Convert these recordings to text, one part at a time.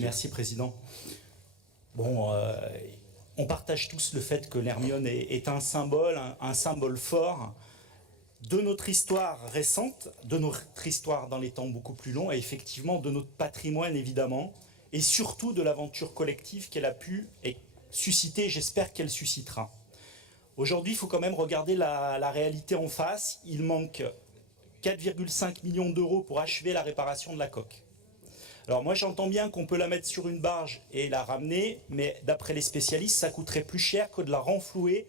Merci, Président. Bon, on partage tous le fait que l'Hermione est un symbole fort de notre histoire récente, de notre histoire dans les temps beaucoup plus longs, et effectivement de notre patrimoine, évidemment, et surtout de l'aventure collective qu'elle a pu susciter, j'espère qu'elle suscitera. Aujourd'hui, il faut quand même regarder la réalité en face. Il manque 4,5 millions d'euros pour achever la réparation de la coque. Alors moi j'entends bien qu'on peut la mettre sur une barge et la ramener, mais d'après les spécialistes, ça coûterait plus cher que de la renflouer,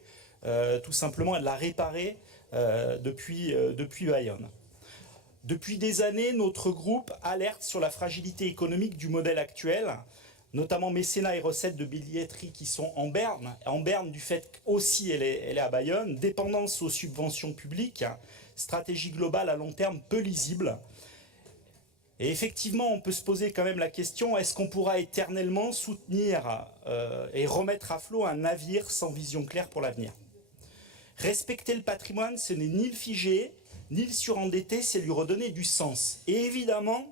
tout simplement, et de la réparer depuis Bayonne. Depuis des années, notre groupe alerte sur la fragilité économique du modèle actuel, notamment mécénat et recettes de billetterie qui sont en berne du fait qu'aussi elle est à Bayonne, dépendance aux subventions publiques, stratégie globale à long terme peu lisible. Et effectivement, on peut se poser quand même la question, est-ce qu'on pourra éternellement soutenir et remettre à flot un navire sans vision claire pour l'avenir? Respecter le patrimoine, ce n'est ni le figer, ni le surendetter, c'est lui redonner du sens. Et évidemment,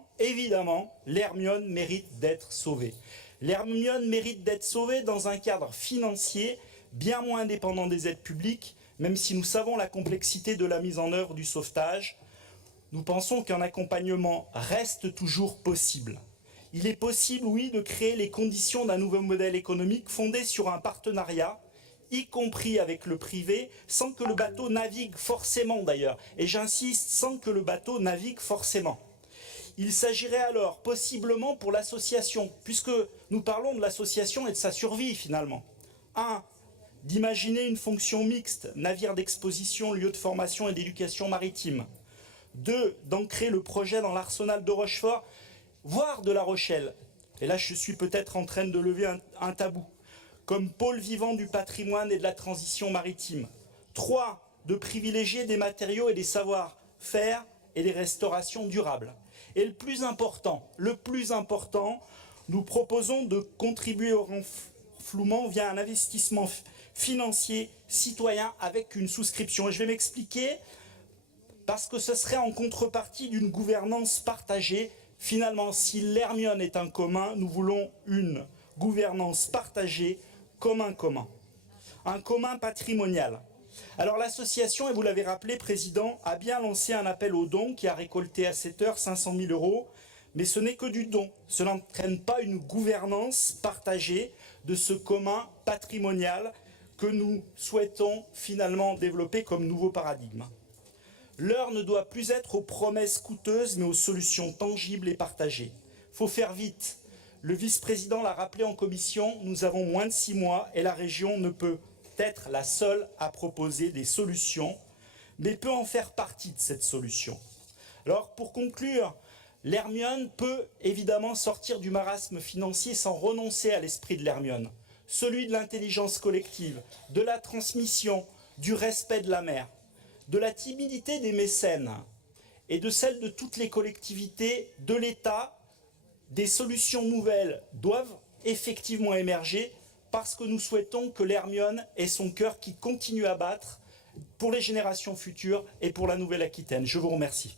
l'Hermione mérite d'être sauvée. L'Hermione mérite d'être sauvée dans un cadre financier bien moins indépendant des aides publiques, même si nous savons la complexité de la mise en œuvre du sauvetage. Nous pensons qu'un accompagnement reste toujours possible. Il est possible, oui, de créer les conditions d'un nouveau modèle économique fondé sur un partenariat, y compris avec le privé, sans que le bateau navigue forcément d'ailleurs. Et j'insiste, sans que le bateau navigue forcément. Il s'agirait alors possiblement pour l'association, puisque nous parlons de l'association et de sa survie finalement. 1. D'imaginer une fonction mixte, navire d'exposition, lieu de formation et d'éducation maritime. 2. D'ancrer le projet dans l'arsenal de Rochefort, voire de La Rochelle. Et là, je suis peut-être en train de lever un tabou, comme pôle vivant du patrimoine et de la transition maritime. 3. De privilégier des matériaux et des savoir-faire et des restaurations durables. Et le plus important, nous proposons de contribuer au renflouement via un investissement financier citoyen avec une souscription. Et je vais m'expliquer. Parce que ce serait en contrepartie d'une gouvernance partagée. Finalement, si l'Hermione est un commun, nous voulons une gouvernance partagée comme un commun patrimonial. Alors l'association, et vous l'avez rappelé, Président, a bien lancé un appel aux dons qui a récolté à cette heure 500 000 euros, mais ce n'est que du don. Cela n'entraîne pas une gouvernance partagée de ce commun patrimonial que nous souhaitons finalement développer comme nouveau paradigme. L'heure ne doit plus être aux promesses coûteuses, mais aux solutions tangibles et partagées. Il faut faire vite. Le vice-président l'a rappelé en commission, nous avons moins de 6 mois et la région ne peut être la seule à proposer des solutions, mais peut en faire partie de cette solution. Alors pour conclure, l'Hermione peut évidemment sortir du marasme financier sans renoncer à l'esprit de l'Hermione, celui de l'intelligence collective, de la transmission, du respect de la mer, de la timidité des mécènes et de celle de toutes les collectivités, de l'État. Des solutions nouvelles doivent effectivement émerger parce que nous souhaitons que l'Hermione ait son cœur qui continue à battre pour les générations futures et pour la Nouvelle-Aquitaine. Je vous remercie.